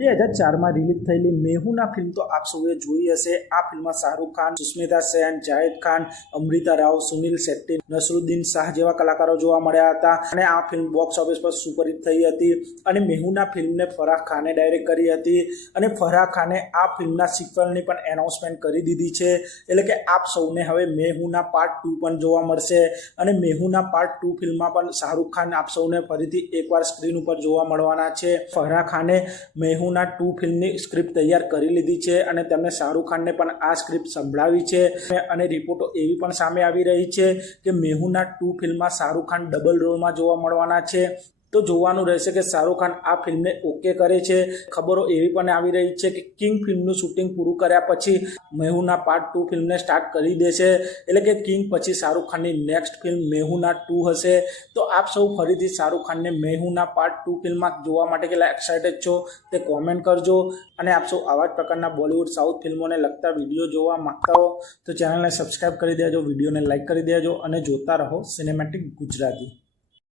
બે હજાર ચારમાં રિલીઝ થયેલી મેહુના ફિલ્મ તો આપ સૌએ જોઈ હશે. આ ફિલ્મમાં શાહરૂખ ખાન, સુસ્મિતા સેન જાહેદ ખાન, અમૃતા રાવ, સુનિલ શેટ્ટી, નસરુદ્દીન શાહ જેવા કલાકારો જોવા મળ્યા હતા. અને આ ફિલ્મ બોક્સ ઓફિસ પર સુપરહિટ થઈ હતી અને મેહુના ફિલ્મને ફરાહ ખાને ડાયરેક્ટ કરી હતી. અને ફરાહ ખાને આ ફિલ્મના સિક્વલની પણ એનાઉન્સમેન્ટ કરી દીધી છે. એટલે કે આપ સૌને હવે મેહુના પાર્ટ ટુ પણ જોવા મળશે. અને મેહુના પાર્ટ ટુ ફિલ્મમાં પણ શાહરૂખ ખાન આપ સૌને ફરીથી એકવાર સ્ક્રીન ઉપર જોવા મળવાના છે. ફરાહ ખાને મેહુના ટુ ફિલ્મની સ્ક્રિપ્ટ તૈયાર કરી લીધી છે અને તેમણે શાહરૂખ ખાનને પણ આ સ્ક્રિપ્ટ સંભળાવી છે અને રિપોર્ટો એવી પણ સામે આવી રહી છે કે મેહુના ટુ ફિલ્મમાં શાહરૂખ ખાન ડબલ રોલમાં જોવા મળવાના છે. તો જોવાનું રહેશે કે શાહરૂખ ખાન આ ફિલ્મને ઓકે કરે છે. ખબરો એવી પણ આવી રહી છે કે કિંગ ફિલ્મનું શૂટિંગ પૂરું કર્યા પછી મેહુના પાર્ટ ટુ ફિલ્મને સ્ટાર્ટ કરી દેશે. એટલે કે કિંગ પછી શાહરૂખ ખાનની નેક્સ્ટ ફિલ્મ મેહુના ટુ હશે. તો આપ સૌ ફરીથી શાહરૂખ ખાનને મેહુના પાર્ટ ટુ ફિલ્મમાં જોવા માટે કેટલા એક્સાઇટેડ છો તે કોમેન્ટ કરજો. અને આપ સૌ આવા જ પ્રકારના બોલિવૂડ સાઉથ ફિલ્મોને લગતા વીડિયો જોવા માંગતા હો તો ચેનલને સબસ્ક્રાઈબ કરી દેજો, વિડીયોને લાઇક કરી દેજો અને જોતા રહો સિનેમેટિક ગુજરાતી.